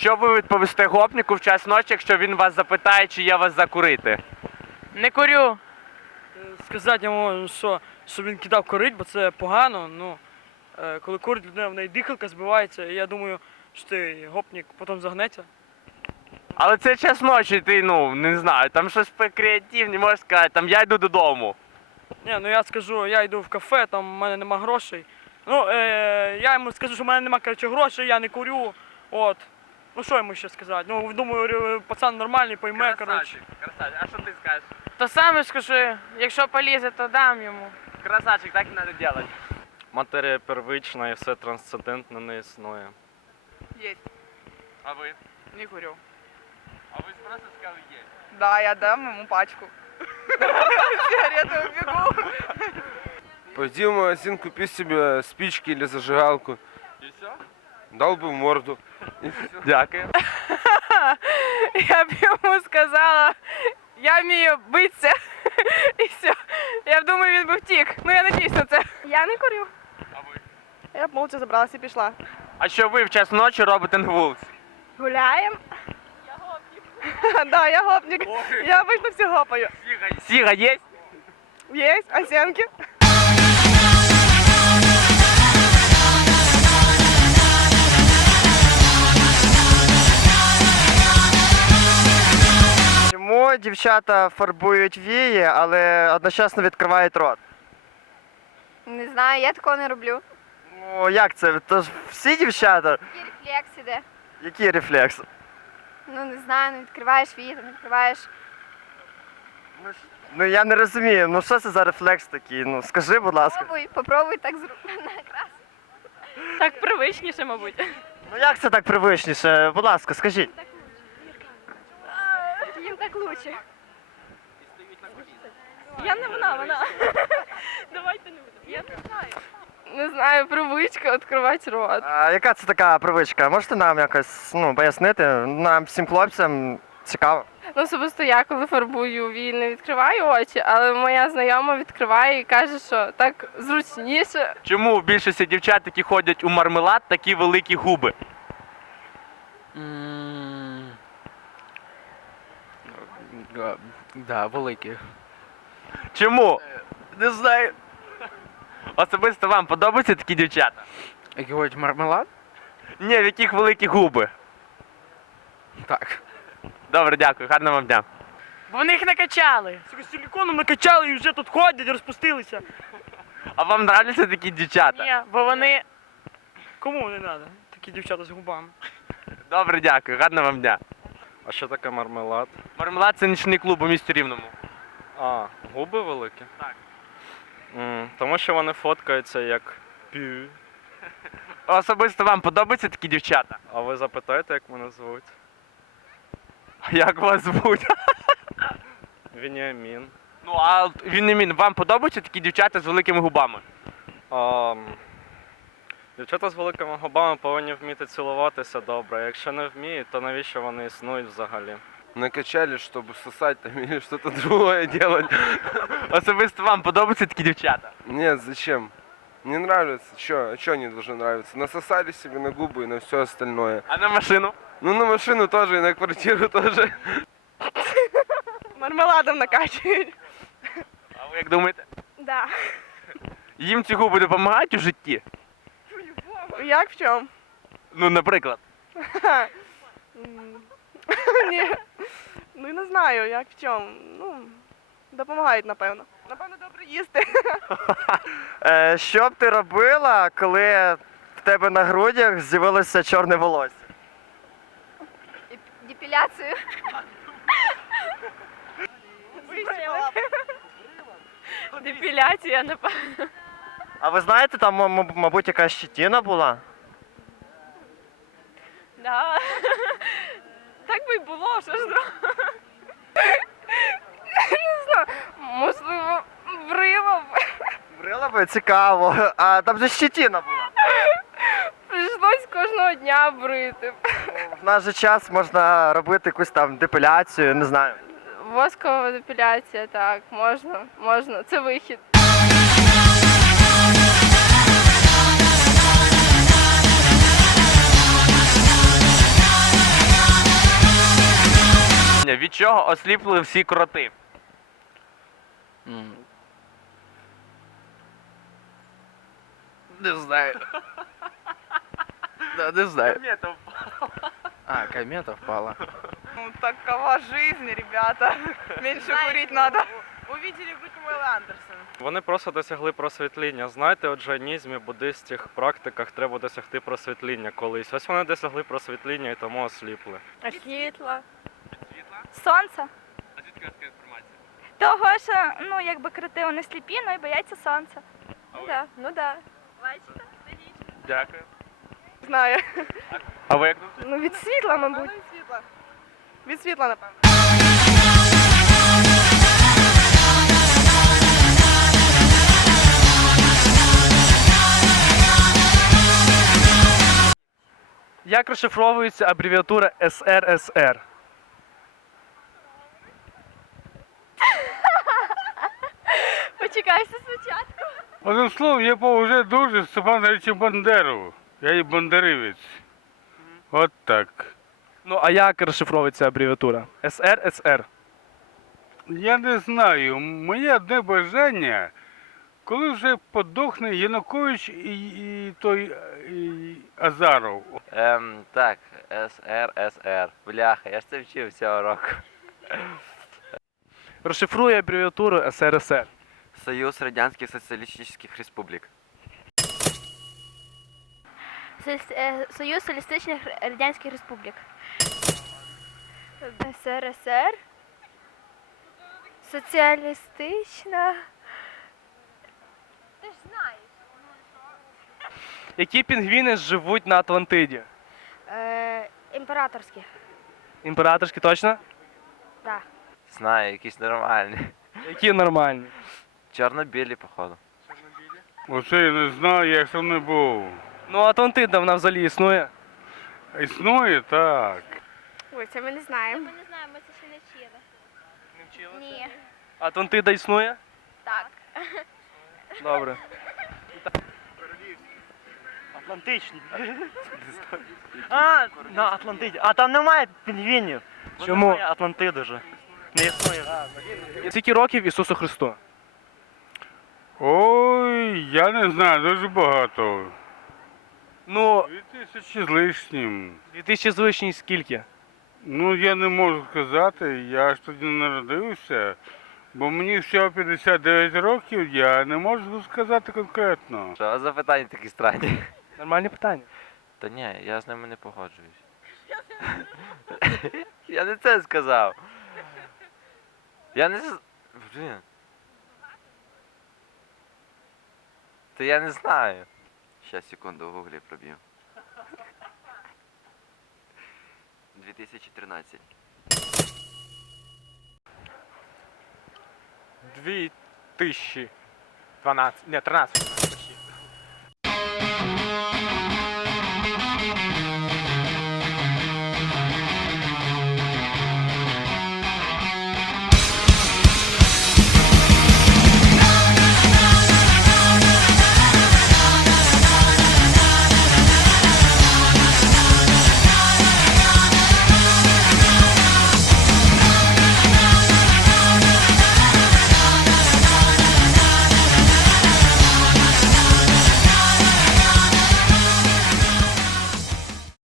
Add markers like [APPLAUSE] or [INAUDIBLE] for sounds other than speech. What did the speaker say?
Що ви відповісте гопніку в час ночі, якщо він вас запитає, чи є вас закурити? Не курю. Сказати йому, що, щоб він кидав курить, бо це погано. Ну, е, коли курить людина, в неї дихалка збивається, і я думаю, що ти гопнік потім загнеться. Але це час ночі, ти ну не знаю, там щось креативні, можеш сказати, там я йду додому. Ні, ну я скажу, я йду в кафе, там в мене нема грошей. Ну, е, я йому скажу, що в мене нема коротше, грошей, я не курю. От. Ну що йому ще сказати? Ну, думаю, пацан нормальний, пойме, коротше. красавчик. А що ти скажеш? То саме скажи, якщо полізе, то дам йому. Красавчик, так і треба робити. Матерія первична і все трансцендентне не існує. Є. А ви? Не курю. А ви просто сказали є. Да, я дам ему пачку. [LAUGHS] Сигареты убегу. Пойди в магазин, купи себе спички или зажигалку. І все? Дал бы в морду. Дякую. [LAUGHS] Я б йому сказала, я вмію битися. [LAUGHS] І все. Я б думаю, він би втік. Ну я надіюсь на це. Я не курю. А ви? Я б молча забралась і пішла. А що ви в час ночі робите на вулиці? Гуляємо. Я гопник. [LAUGHS] Да, я гопник. Я обычно все гопаю. Сіга є? Есть, а семки? Дівчата фарбують вії, але одночасно відкривають рот? Не знаю, я такого не роблю. Ну як це? То ж всі дівчата? Який рефлекс іде? Який рефлекс? Ну не знаю, не відкриваєш вітер, не відкриваєш. Ну я не розумію, ну що це за рефлекс такий? Ну скажи, будь ласка. Попробуй, попробуй так зробити. [LAUGHS] Так привичніше, мабуть. Ну як це так привичніше? Будь ласка, скажіть. Так лучше. Я не вона, вона. [LAUGHS] Давайте не будемо. Я не знаю. Не знаю, привичка відкривати рот. А яка це така привичка? Можете нам якось ну, пояснити? Нам всім хлопцям цікаво. Ну, особисто я, коли фарбую вії, не відкриваю очі, але моя знайома відкриває і каже, що так зручніше. Чому у більшості дівчат, які ходять у мармелад, такі великі губи? Да, великі. Чому? Не знаю. Особисто вам подобаються такі дівчата? Які говорять мармелад? Ні, в яких великі губи. Так. Добре, дякую, гарного вам дня. Вони їх накачали. Сука, силіконом накачали і вже тут ходять, розпустилися. А вам нравляться такі дівчата? Ні, бо вони Кому не треба? Такі дівчата з губами. Добре, дякую, гарного вам дня. А що таке мармелад? Мармелад це нічний клуб у місті Рівному. А, губи великі? Так. М, тому що вони фоткаються як пю. Особисто вам подобаються такі дівчата? А ви запитаєте, як мене звуть? [LAUGHS] Як вас звуть? [LAUGHS] Вініамін. Ну, а він не мін. Вам подобаються такі дівчата з великими губами? А, м, дівчата з великими губами повинні вміти цілуватися добре. Якщо не вміють, то навіщо вони існують взагалі? Накачали, чтобы сосать там или что-то другое делать. [LAUGHS] Особисто вам подобаються такі дівчата? Нет, зачем? Не нравится. Чё? А чё они должны нравиться? Насосали себе на губы и на все остальное. А на машину? Ну, на машину тоже и на квартиру тоже. Мармеладом накачують. А ви як думаєте? Да. Їм ці губи допомагають у житті? Як в чому? Ну, наприклад. [LAUGHS] Ні. Ну не знаю, як в чому. Ну, допомагають, напевно. Напевно, добре їсти. [LAUGHS] Е, що б ти робила, коли в тебе на грудях з'явилося чорне волосся? Деп- Депіляцію. депіляція, напевно. А ви знаєте, там, м- мабуть, якась щетина була? Да. [LAUGHS] Так би й було, що ж зробити? [LAUGHS] Не знаю. Можливо, брила б. Брила би цікаво. А там же щетина була. Прийшлось кожного дня брити. В наш же час можна робити якусь там депіляцію, не знаю. Воскова депіляція, так, можна, можна. Це вихід. Чого осліпли всі кроти? Не знаю. Да, не знаю. Комета А, комета впала. Ну, такова жизнь, ребята. Меньше курить надо. Увидели бы Памела Андерсон. Вони просто досягли просвітління. Знаєте, от в джайнізмі, буддистських практиках треба досягти просвітління колись. Ось вони досягли просвітління і тому осліпли. Світло. Сонце. А звідки така інформація? Того, що ну якби крити вони сліпі, ну і бояться сонця. А? Да, ну да. Бачите? Дякую. Знаю. А ви як думаєте? Ну від світла, мабуть. Від світла. Від світла, напевно. Як розшифровується абревіатура СРСР? Почекайся спочатку. Одним словом, я поважаю дуже Степана Речі Бандеру. Я і бандерівець. От так. Ну а як розшифровується абревіатура? СРСР. Я не знаю. Моє одне бажання, коли вже подохне Янукович і, і той і Азаров. Ем, так, СРСР. Бляха, я ж це вчив цього року. Розшифрує абревіатуру СРСР. Союз Радянських Соціалістичних Республік. Союз Соціалістичних Радянських Республік. СРСР. Соціалістична. Ти ж знаєш. Які пінгвіни живуть на Атлантиді? Е, імператорські. Імператорські точно? Так. Знаю, якісь нормальні. Які нормальні? Чорно-білі, походу. Оце я не знаю, я сам не був. Ну Атлантида вона взагалі існує. Існує так. Ой, це ми не знаємо. Ми не знаємо, ми це ще не вчили. Не вчили? Ні. Атлантида існує? Так. Добре. Атлантичні. А, на Атлантиді. А там немає пінгвінів. Чому? немає Атлантиди вже. Не існує. Скільки років Ісусу Христу? Ой, я не знаю, дуже багато. Ну, Дві тисячі з лишнім. 2000 звичні скільки? Ну, я не можу сказати, я ж тоді не народився, бо мені всього 59 років, я не можу сказати конкретно. Що за питання такі странні? Нормальні питання. Та ні, я з ними не погоджуюсь. я не це сказав. Я не з- Блін. Та я не знаю. Щас секунду в гуглі проб'ю. [LAUGHS] 2013. Дві тисячі. Дванадцять. Ні, тринадцять.